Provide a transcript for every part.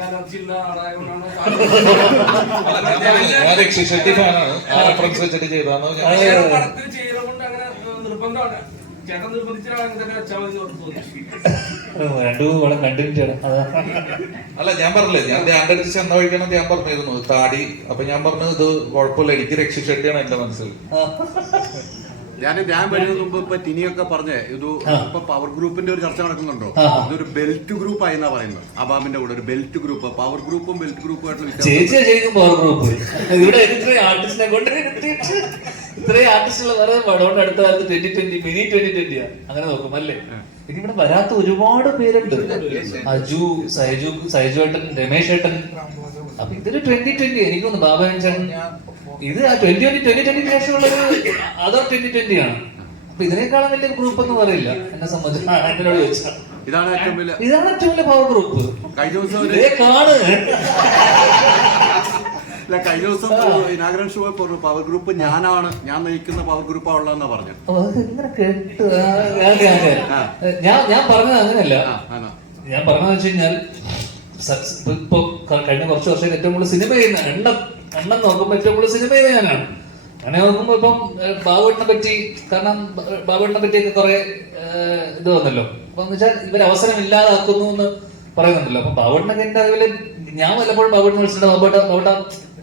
Allergy ഉള്ള ആളായതുകൊണ്ടാണ് reference വെച്ചിട്ട് പടത്തിൽ അങ്ങനെ നിർബന്ധമാണ്. ചേട്ടൻ അങ്ങനെ വെച്ചാൽ മതി എന്ന് തോന്നി. അല്ല ഞാൻ പറഞ്ഞില്ലേ ഞാൻ അടുത്ത് ചെന്ന വഴിക്കാണ് ഞാൻ പറഞ്ഞിരുന്നു താടി അപ്പൊ ഞാൻ പറഞ്ഞു ഇത് കുഴപ്പമില്ല എനിക്ക് രക്ഷിച്ചെട്ടിയാണ് എന്റെ മനസ്സിൽ. ഞാൻ ഞാൻ വരുന്നതിന് മുമ്പ് ഇപ്പൊ ടിനിയൊക്കെ പറഞ്ഞേ ഇത്. ഇപ്പൊ പവർ ഗ്രൂപ്പിന്റെ ഒരു ചർച്ച നടക്കുന്നുണ്ടോ. ഇതൊരു ബെൽറ്റ് ഗ്രൂപ്പ് ആയിരുന്നാ എന്നാ പറയുന്നത്. അബാമിന്റെ കൂടെ ഒരു ബെൽറ്റ് ഗ്രൂപ്പ് പവർ ഗ്രൂപ്പും ബെൽറ്റ് ഗ്രൂപ്പും ആയിട്ടുള്ള ശരിക്കും പവർ ഗ്രൂപ്പ് ഇവിടെ ഇത്രയും ആർട്ടിസ്റ്റിനെ കൊണ്ട് ഇരുത്തിയിട്ട് ഇത്രയും ആർട്ടിസ്റ്റുകൾ വേറെ പടമുണ്ട് അടുത്ത കാലത്ത് ട്വന്റി ട്വന്റി മിനി ട്വന്റി ട്വന്റിയാ അങ്ങനെ നോക്കും അല്ലേ? ഇനി ഇവിടെ വരാത്ത ഒരുപാട് പേരുണ്ട്. അജു സൈജു സൈജു ഏട്ടൻ രമേശ് ഏട്ടൻ. അപ്പൊ ഇതൊരു ട്വന്റി ട്വന്റി എനിക്കൊന്ന് ബാബൻ ചേട്ടൻ ഇത് ആ ട്വന്റി ട്വന്റി ട്വന്റി ട്വന്റിക്ക് ശേഷമുള്ളത് അതോ ട്വന്റി ട്വന്റി ആണ്. അപ്പൊ ഇതിനേക്കാളും വലിയ ഗ്രൂപ്പ് എന്ന് പറയില്ല. എന്നെ സംബന്ധിച്ച് എന്നോട് ചോദിച്ചാൽ ഇതാണ് ഏറ്റവും വലിയ ഇതാണ് ഏറ്റവും വലിയ പവർ ഗ്രൂപ്പ് കഴിഞ്ഞ ദിവസം ഒരു കാണ് അല്ല കഴിഞ്ഞ ദിവസം ഇനാഗ്രൻ ഷോ പവർ ഗ്രൂപ്പ് ഞാനാണ്. ഞാൻ നയിക്കുന്ന പവർ ഗ്രൂപ്പാ ഉള്ളതെന്നാ പറഞ്ഞു ഞാൻ- ഞാൻ- പറഞ്ഞത് അങ്ങനെയല്ല. ഞാൻ പറഞ്ഞതെന്ന് വെച്ച് കഴിഞ്ഞാൽ ഇപ്പൊ- ഇപ്പൊ കഴിഞ്ഞ കുറച്ച് വർഷം ഏറ്റവും കൂടുതൽ സിനിമ ചെയ്യുന്ന എണ്ണം എണ്ണം നോക്കുമ്പോ ഏറ്റവും കൂടുതൽ സിനിമ ഞാനാണ് അങ്ങനെ നോക്കുമ്പോ ഇപ്പം ബാബുവിനെ പറ്റി കാരണം ബ- ബാബുവിനെ പറ്റിയൊക്കെ കുറെ ഇത് വന്നല്ലോ. അപ്പൊ വെച്ചാൽ ഇവർ അവസരം ഇല്ലാതാക്കുന്നു എന്ന് പറയുന്നുണ്ടല്ലോ. അപ്പൊ ബാബുവിനൊക്കെ എന്റെ അറിവിൽ ഞാൻ വല്ലപ്പോഴും ബാബുവിനെ വിളിച്ചിട്ട് ബാബുട്ട ബാബുട്ട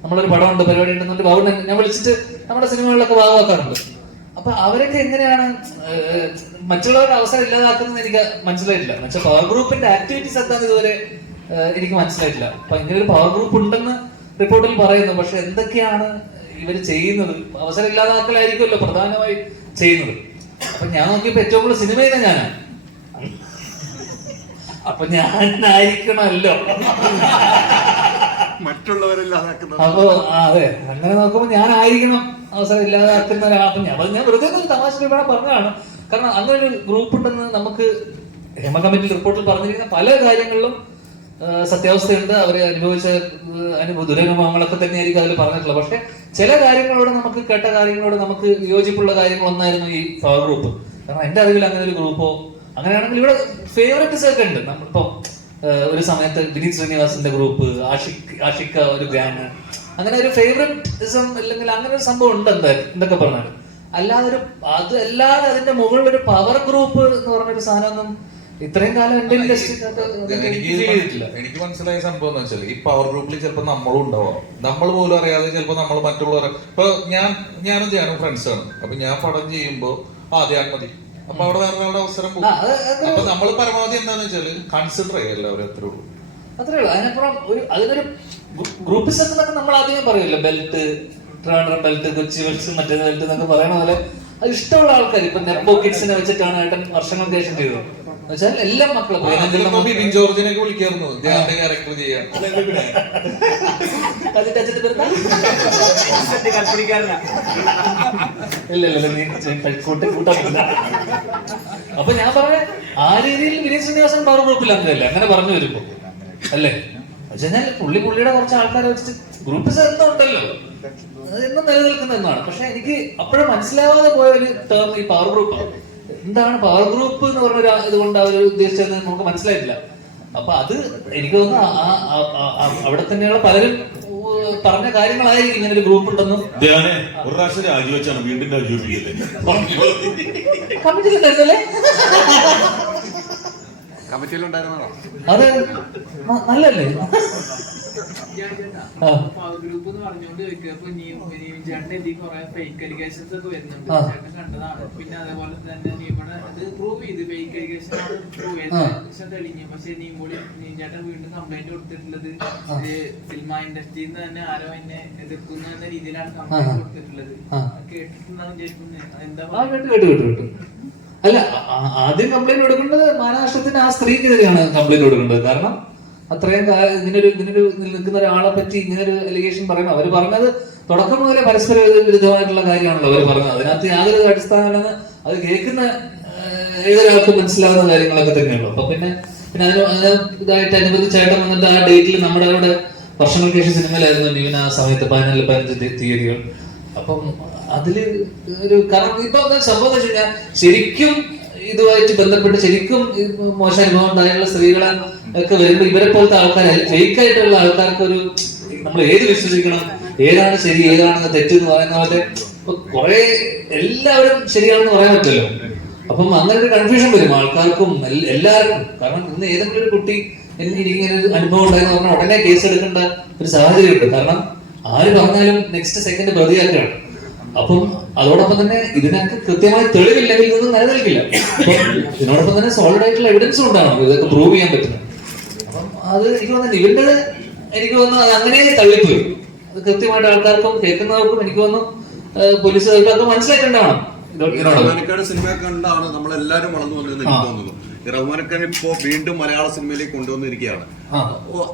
നമ്മളൊരു പടം ഉണ്ട് പരിപാടി ഉണ്ടെന്നുണ്ട് ബാബുവിനെ ഞാൻ വിളിച്ചിട്ട് നമ്മുടെ സിനിമകളിലൊക്കെ ഭാഗമാക്കാറുണ്ട് അപ്പൊ അവരൊക്കെ എങ്ങനെയാണ് മറ്റുള്ളവരുടെ അവസരം ഇല്ലാതാക്കുന്നത് എനിക്ക് മനസ്സിലായിട്ടില്ല. മറ്റേ പവർ ഗ്രൂപ്പിന്റെ ആക്ടിവിറ്റീസ് എന്താണെന്ന് ഇതുവരെ എനിക്ക് മനസ്സിലായിട്ടില്ല. അപ്പൊ ഇങ്ങനെ ഒരു പവർ ഗ്രൂപ്പ് ഉണ്ടെന്ന് റിപ്പോർട്ടിൽ പറയുന്നു. പക്ഷെ എന്തൊക്കെയാണ് ഇവർ ചെയ്യുന്നത്? അവസരം ഇല്ലാതാക്കലായിരിക്കുമല്ലോ പ്രധാനമായി ചെയ്യുന്നത്. അപ്പൊ ഞാൻ നോക്കിയപ്പോ ഏറ്റവും കൂടുതൽ സിനിമ ചെയ്യുന്ന ഞാനാണ് അപ്പൊ ഞാനായിരിക്കണമല്ലോ. മറ്റുള്ളവരില്ലാതാക്കുന്നത്. അപ്പൊ അതെ. അങ്ങനെ നോക്കുമ്പോ ഞാനായിരിക്കണം അവസരം ഇല്ലാതാക്കുന്ന ഒരാൾ ഞാൻ ഞാൻ വെറുതെ തമാശ ഇവിടെ പറഞ്ഞതാണ്. കാരണം അങ്ങനെ ഒരു ഗ്രൂപ്പ് ഉണ്ടെന്ന് നമുക്ക് ഹേമ കമ്മിറ്റി റിപ്പോർട്ടിൽ പറഞ്ഞിരിക്കുന്ന പല കാര്യങ്ങളിലും സത്യാവസ്ഥയുണ്ട്. അവർ അനുഭവിച്ച അനുഭവ ദുരനുഭവങ്ങളൊക്കെ തന്നെയായിരിക്കും അതിൽ പറഞ്ഞിട്ടുള്ളത്. പക്ഷെ ചില കാര്യങ്ങളോട് നമുക്ക് കേട്ട കാര്യങ്ങളോട് നമുക്ക് വിയോജിപ്പുള്ള കാര്യങ്ങളൊന്നായിരുന്നു ഈ പവർ ഗ്രൂപ്പ് കാരണം എന്റെ അറിവിൽ അങ്ങനെ ഒരു ഗ്രൂപ്പോ അങ്ങനെയാണെങ്കിൽ ഇവിടെ ഫേവറേറ്റ്സ് ഒക്കെ ഉണ്ട്. നമ്മളിപ്പോ ഒരു സമയത്ത് വിനീത് ശ്രീനിവാസിന്റെ ഗ്രൂപ്പ് ആഷിക് ആഷിക്ക ഒരു ഗ്യാങ് അങ്ങനെ ഒരു ഫേവറേറ്റിസം അല്ലെങ്കിൽ അങ്ങനെ ഒരു സംഭവം ഉണ്ട് എന്തായാലും എന്തൊക്കെ പറഞ്ഞാലും. അല്ലാതെ ഒരു അത് അല്ലാതെ അതിന്റെ മുകളിൽ ഒരു പവർ ഗ്രൂപ്പ് എന്ന് പറഞ്ഞൊരു സാധനമൊന്നും ഇത്രയും കാലം എന്റെ എനിക്ക് മനസ്സിലായ സംഭവം എന്ന് വെച്ചാൽ ഈ പവർ ഗ്രൂപ്പിൽ ചിലപ്പോൾ നമ്മളും ഉണ്ടാവാം. നമ്മൾ പോലും അറിയാതെ ചിലപ്പോൾ നമ്മൾ മറ്റുള്ളവർ ഇപ്പൊ ഞാൻ ഞാനും ധ്യാനും ഫ്രണ്ട്സ് ആണ്. അപ്പൊ ഞാൻ പടം ചെയ്യുമ്പോ ആദ്യം മതി. അപ്പൊ അവിടെ വേറെ ഒരാളുടെ അവസരം പോകും. അപ്പൊ നമ്മൾ പരമാവധി എന്താന്ന് വെച്ചാൽ കൺസിഡർ ചെയ്യല്ലോ എല്ലാവരും അത്രേ ഉള്ളൂ. അത്രേ ഉള്ളൂ. അതിനപ്പുറം ഒരു അതിനൊരു ഗ്രൂപ്പിസം എന്നൊക്കെ നമ്മൾ ആദ്യമേ പറയുമല്ലോ. Belt Trivandrum belt Kochi belt മറ്റേ ബെൽറ്റ് എന്നൊക്കെ പറയണ പോലെ അത് ഇഷ്ടമുള്ള ആൾക്കാർ ഇപ്പൊ നെപ്പോ കിഡ്സിനെ വെച്ചിട്ടാണ് ഏട്ടൻ വർഷങ്ങൾക്ക് ശേഷം ചെയ്തത് എന്നുവെച്ചാൽ എല്ലാ മക്കളും ബിബിൻ ജോർജിനൊക്കെ വിളിക്കായിരുന്നു. ധ്യാന്റെ ക്യാരക്ടർ ചെയ്യാൻ. ഇല്ല ഇല്ല നീ കൂട്ടി കൂട്ടാൻ അപ്പൊ ഞാൻ പറഞ്ഞ ആ രീതിയിൽ വിനീത് ശ്രീനിവാസൻ പവർ ഗ്രൂപ്പിൽ അങ്ങനെയല്ല അങ്ങനെ പറഞ്ഞു വരുമ്പോ. അല്ലേ? വെച്ചാൽ പുള്ളി പുള്ളിയുടെ കുറച്ച് ആൾക്കാരെ വെച്ചിട്ട് ഗ്രൂപ്പ് ഉണ്ടല്ലോ. എന്നും നിലനിൽക്കുന്ന എന്നാണ് പക്ഷെ എനിക്ക് അപ്പോഴും മനസ്സിലാവാതെ പോയ ഒരു ടേം ഈ പവർ ഗ്രൂപ്പ് എന്താണ് പവർ ഗ്രൂപ്പ് എന്ന് പറഞ്ഞ ഒരു ഇതുകൊണ്ട് അവർ ഉദ്ദേശിച്ചതെന്ന് നമുക്ക് മനസ്സിലായിട്ടില്ല. അപ്പൊ അത് എനിക്ക് തോന്നുന്നു അവിടെ തന്നെയുള്ള പലരും പറഞ്ഞ കാര്യങ്ങളായിരിക്കും ഇങ്ങനെ ഒരു ഗ്രൂപ്പ് ഉണ്ടെന്നും. ധ്യാനെ ഒരു പ്രാവശ്യം രാജിവെച്ചാണ് വീണ്ടും രാജിവെപ്പിക്കുന്നത് കമ്മിറ്റിയിലുണ്ടായിരുന്നോ അത് നല്ലല്ലേ. ഗ്രൂപ്പ് എന്ന് പറഞ്ഞുകൊണ്ട് കുറെ ഫേക്ക് അലിഗേഷൻസ് ഒക്കെ വരുന്നുണ്ട്. ചേട്ടൻ കണ്ടതാണ്. പിന്നെ അതേപോലെ തന്നെ അത് പ്രൂവ് ചെയ്ത്. ഫേക്ക് അലിഗേഷൻ പ്രൂവ് ആ. ചെയ്ത് പക്ഷെ തെളിഞ്ഞു. പക്ഷെ നീമൂടി ചേട്ടൻ വീണ്ടും കംപ്ലൈന്റ് കൊടുത്തിട്ടുള്ളത് സിനിമ ഇൻഡസ്ട്രിയിൽ നിന്ന് തന്നെ ആരോ എന്നെ എതിർക്കുന്ന എന്ന രീതിയിലാണ് കംപ്ലൈന്റ് കൊടുത്തിട്ടുള്ളത്. കേട്ടിട്ടുണ്ടാവും വിചാരിക്കുന്നത് എന്താ അല്ല ആദ്യം കംപ്ലൈന്റ് കൊടുക്കേണ്ടത് മാനനഷ്ടത്തിന് ആ സ്ത്രീക്കെതിരെയാണ് കംപ്ലൈന്റ് കൊടുക്കേണ്ടത്. കാരണം അത്രയും ഇങ്ങനൊരു ഇങ്ങനൊരു നിൽക്കുന്ന ഒരാളെ പറ്റി ഇങ്ങനൊരു അലിഗേഷൻ പറയണം അവർ പറഞ്ഞത് തുടക്കം മുതലേ പരസ്പര വിരുദ്ധമായിട്ടുള്ള കാര്യമാണല്ലോ അവർ പറഞ്ഞത്. അതിനകത്ത് യാതൊരു അടിസ്ഥാനമില്ലെന്ന് അത് കേൾക്കുന്ന ഏതൊരാൾക്കും മനസ്സിലാവുന്ന കാര്യങ്ങളൊക്കെ തന്നെയുള്ളൂ. അപ്പൊ പിന്നെ പിന്നെ അതിന് ഇതായിട്ട് അനുബന്ധിച്ചായിട്ട് വന്നിട്ട് ആ ഡേറ്റിൽ നമ്മുടെ അവിടെ വർഷങ്ങൾക്ക് ശേഷം സിനിമയിലായിരുന്നു നീവൻ ആ സമയത്ത് പതിനാല് പതിനഞ്ച് തീയതികൾ. അപ്പം അതിൽ ഒരു കാരണം ഇപ്പൊ സംഭവം ശരിക്കും ഇതുമായിട്ട് ബന്ധപ്പെട്ട് ശരിക്കും മോശം അനുഭവം ഉണ്ടായുള്ള സ്ത്രീകളെ ഒക്കെ വരുമ്പോ ഇവരെ പോലത്തെ ആൾക്കാർ ഫേക്ക് ആയിട്ടുള്ള ആൾക്കാർക്ക് ഒരു നമ്മൾ ഏത് വിശ്വസിക്കണം? ഏതാണ് ശരി ഏതാണ് തെറ്റ് എന്ന് പറയുന്ന പോലെ കുറെ എല്ലാവരും ശരിയാണെന്ന് പറയാൻ പറ്റുമല്ലോ അപ്പം അങ്ങനെ ഒരു കൺഫ്യൂഷൻ വരും ആൾക്കാർക്കും എല്ലാവർക്കും. കാരണം ഇന്ന് ഏതെങ്കിലും ഒരു കുട്ടി എനിക്ക് ഇങ്ങനെ ഒരു അനുഭവം ഉണ്ടായെന്ന് പറഞ്ഞാൽ ഉടനെ കേസ് എടുക്കേണ്ട ഒരു സാഹചര്യം ഉണ്ട് കാരണം ആര് പറഞ്ഞാലും നെക്സ്റ്റ് സെക്കൻഡ് പ്രതിയാക്കുകയാണ്. അപ്പം അതോടൊപ്പം തന്നെ ഇതിനൊക്കെ കൃത്യമായ തെളിവില്ലെങ്കിൽ ഇതൊന്നും നിലനിൽക്കില്ല. അപ്പം ഇതിനോടൊപ്പം തന്നെ സോളിഡ് ആയിട്ടുള്ള എവിഡൻസും ഉണ്ടാവണം ഇതൊക്കെ പ്രൂവ് ചെയ്യാൻ പറ്റുന്നത്. അപ്പം അത് എനിക്ക് തോന്നുന്നു ഇവന്റെ എനിക്ക് തോന്നുന്നു അത് അങ്ങനെ തള്ളിപ്പോയി. അത് കൃത്യമായിട്ട് ആൾക്കാർക്കും കേൾക്കുന്നവർക്കും എനിക്ക് തോന്നുന്നു പോലീസ് പോലീസുകാർക്കൊക്കെ മനസ്സിലാക്കേണ്ടതാണ് സിനിമ കണ്ടാണ് നമ്മളെല്ലാരും വളർന്നു എനിക്ക് തോന്നുന്നു. ഈ റഹ്മാനക്കാട് ഇപ്പോ വീണ്ടും മലയാള സിനിമയിലേക്ക് കൊണ്ടുവന്നിരിക്കുകയാണ്.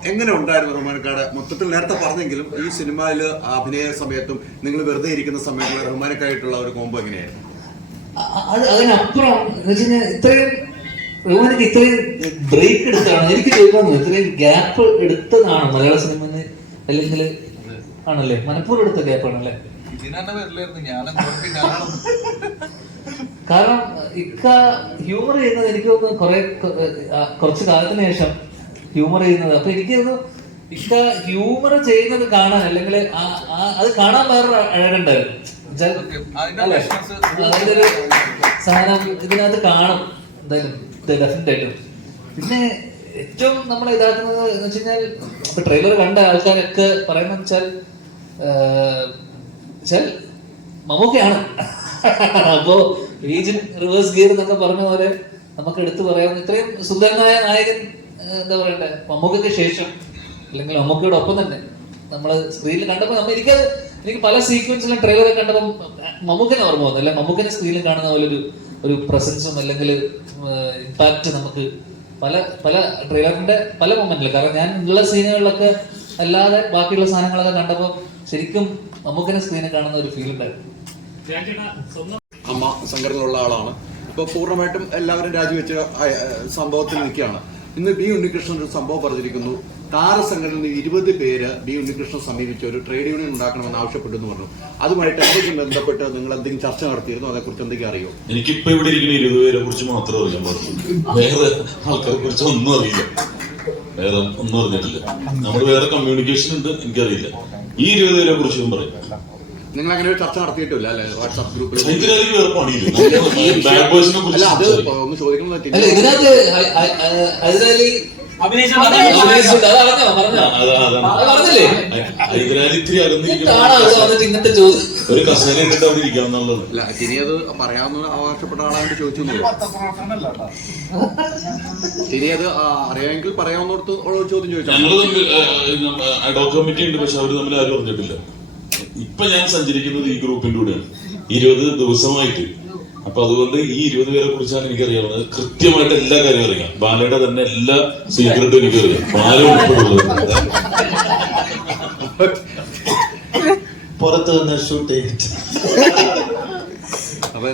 എങ്ങനെ ഉണ്ടായിരുന്നു റഹ്മാനക്കാട് മൊത്തത്തിൽ നേരത്തെ പറഞ്ഞെങ്കിലും ഈ സിനിമയിൽ അഭിനയ സമയത്തും നിങ്ങൾ വെറുതെ ഇരിക്കുന്ന സമയത്തും റഹ്മാനക്കായിട്ടുള്ള ഒരു കോമ്പോ എങ്ങനെയായിരുന്നു അത് അതിനപ്പുറം ഇത്രയും റഹ്മാനക്ക് ഇത്രയും ബ്രേക്ക് എടുത്താണ് എനിക്ക് തോന്നുന്നു ഇത്രയും ഗ്യാപ്പ് എടുത്തതാണ് മലയാള സിനിമ അല്ലെങ്കിൽ ആണല്ലേ? മനപ്പൂർവം എടുത്ത ഗ്യാപ്പാണല്ലേ ഇതിനെന്നെ വരില്ലായിരുന്നു. ഞാൻ ഞാനാണ് കാരണം ഇക്ക ഹ്യൂമർ ചെയ്യുന്നത് എനിക്ക് തോന്നുന്നു കുറെ കുറച്ച് കാലത്തിന് ശേഷം ഹ്യൂമർ ചെയ്യുന്നത്. അപ്പൊ എനിക്ക് തോന്നുന്നു ഇക്ക ഹ്യൂമർ ചെയ്യുന്നത് കാണാൻ അല്ലെങ്കിൽ അത് കാണാൻ വേറൊരു അഴകുണ്ടായിരുന്നു. അതിന്റെ ഒരു സാധനം ഇതിനകത്ത് കാണും. എന്തായാലും ഡെഫിനറ്റ് ആയിട്ടും. പിന്നെ ഏറ്റവും നമ്മൾ ഇതാക്കുന്നത് എന്ന് വെച്ച് കഴിഞ്ഞാൽ ഇപ്പൊ ട്രെയിലർ കണ്ട ആൾക്കാരൊക്കെ പറയുന്നത് വെച്ചാൽ വെച്ചാൽ മമ്മൂക്കയാണ്. അപ്പോ ഏജൻ റിവേഴ്സ് ഗിയർ എന്നൊക്കെ പറഞ്ഞ പോലെ നമുക്ക് എടുത്തു പറയാവുന്ന ഇത്രയും സുന്ദരനായ നായകൻ എന്താ പറയണ്ടേ മമ്മൂക്കയ്ക്ക് ശേഷം അല്ലെങ്കിൽ മമ്മൂക്കയുടെ ഒപ്പം തന്നെ നമ്മൾ സ്ക്രീനിൽ കണ്ടപ്പോൾ നമ്മൾ എനിക്ക് എനിക്ക് പല സീക്വൻസിലും ട്രെയിലറെ കണ്ടപ്പോൾ മമ്മൂക്കനെ ഓർമ്മ വന്നു. അല്ലെ? മമ്മൂക്കനെ സ്ക്രീനിൽ കാണുന്ന പോലെ ഒരു ഒരു പ്രസൻസും അല്ലെങ്കിൽ ഇമ്പാക്റ്റ് നമുക്ക് പല പല ട്രെയിലറിന്റെ പല മൊമെന്റിൽ കാരണം ഞാൻ ഉള്ള സീനുകളിലൊക്കെ അല്ലാതെ ബാക്കിയുള്ള സാധനങ്ങളൊക്കെ കണ്ടപ്പോൾ ശരിക്കും മമ്മൂക്കനെ സ്ക്രീനിൽ കാണുന്ന ഒരു ഫീൽ ഉണ്ടായിരുന്നു. അമ്മ സംഘടനയുള്ള ആളാണ്. ഇപ്പൊ പൂർണമായിട്ടും എല്ലാവരും രാജിവെച്ച സംഭവത്തിൽ നിൽക്കുകയാണ്. ഇന്ന് ബി ഉണ്ണികൃഷ്ണൻ ഒരു സംഭവം പറഞ്ഞിരിക്കുന്നു. താരസംഘടനയിൽ നിന്ന് ഇരുപത് പേര് ബി ഉണ്ണികൃഷ്ണൻ സമീപിച്ച് ഒരു ട്രേഡ് യൂണിയൻ ഉണ്ടാക്കണമെന്ന് ആവശ്യപ്പെട്ടു എന്ന് പറഞ്ഞു. അതുമായിട്ട് എന്തെങ്കിലും ബന്ധപ്പെട്ട് നിങ്ങൾ എന്തെങ്കിലും ചർച്ച നടത്തിയിരുന്നു? അതേക്കുറിച്ച് എന്തെങ്കിലും അറിയോ? എനിക്കിപ്പോ ഇവിടെ ഇരിക്കുന്ന ഇരുപത് പേരെ കുറിച്ച് മാത്രമേ അറിയാൻ വേറെ ആൾക്കാരെ കുറിച്ച് ഒന്നും അറിയില്ല. വേറെ ഒന്നും അറിഞ്ഞിട്ടില്ല. നമ്മൾ വേറെ കമ്മ്യൂണിക്കേഷൻ ഉണ്ട് എനിക്കറിയില്ല. ഈ ഇരുപത് പേരെ കുറിച്ച് പറയും. നിങ്ങൾ അങ്ങനെ ഒരു ചർച്ച നടത്തിയിട്ടില്ല അല്ലെ? വാട്സാപ്പ് ഗ്രൂപ്പിൽ അല്ല അത് ഒന്ന് ചോദിക്കുന്നത് അല്ല. ഇതിനകത്ത് ഹൈദരാലി ഒരു കസേര ഇട്ടിട്ട് അവിടെ അല്ല അത് പറയാവുന്ന ആവശ്യപ്പെട്ട ആളായിട്ട് ചോദിച്ചു ഇനിയത് ഇനി അത് അറിയാമെങ്കിൽ പറയാവുന്നിടത്ത് ചോദ്യം ചോദിച്ചു ഞങ്ങൾ തമ്മിൽ അഡോക് കമ്മിറ്റി ഉണ്ട് പക്ഷെ അവർ തമ്മിൽ ആരും അറിഞ്ഞിട്ടില്ല. ഇപ്പൊ ഞാൻ സഞ്ചരിക്കുന്നത് ഈ ഗ്രൂപ്പിന്റെ കൂടെയാണ് ഇരുപത് ദിവസമായിട്ട്. അപ്പൊ അതുകൊണ്ട് ഈ ഇരുപത് പേരെ കുറിച്ചാണ് എനിക്കറിയാവുന്നത്. കൃത്യമായിട്ട് എല്ലാ കാര്യവും അറിയാം. ബാലയുടെ തന്നെ എല്ലാ സീക്രട്ടും എനിക്കറിയാം ബാല ഉൾപ്പെടെയുള്ളത് പുറത്ത് വന്ന ഷൂട്ട് ചെയ്തിട്ട് അപ്പൊ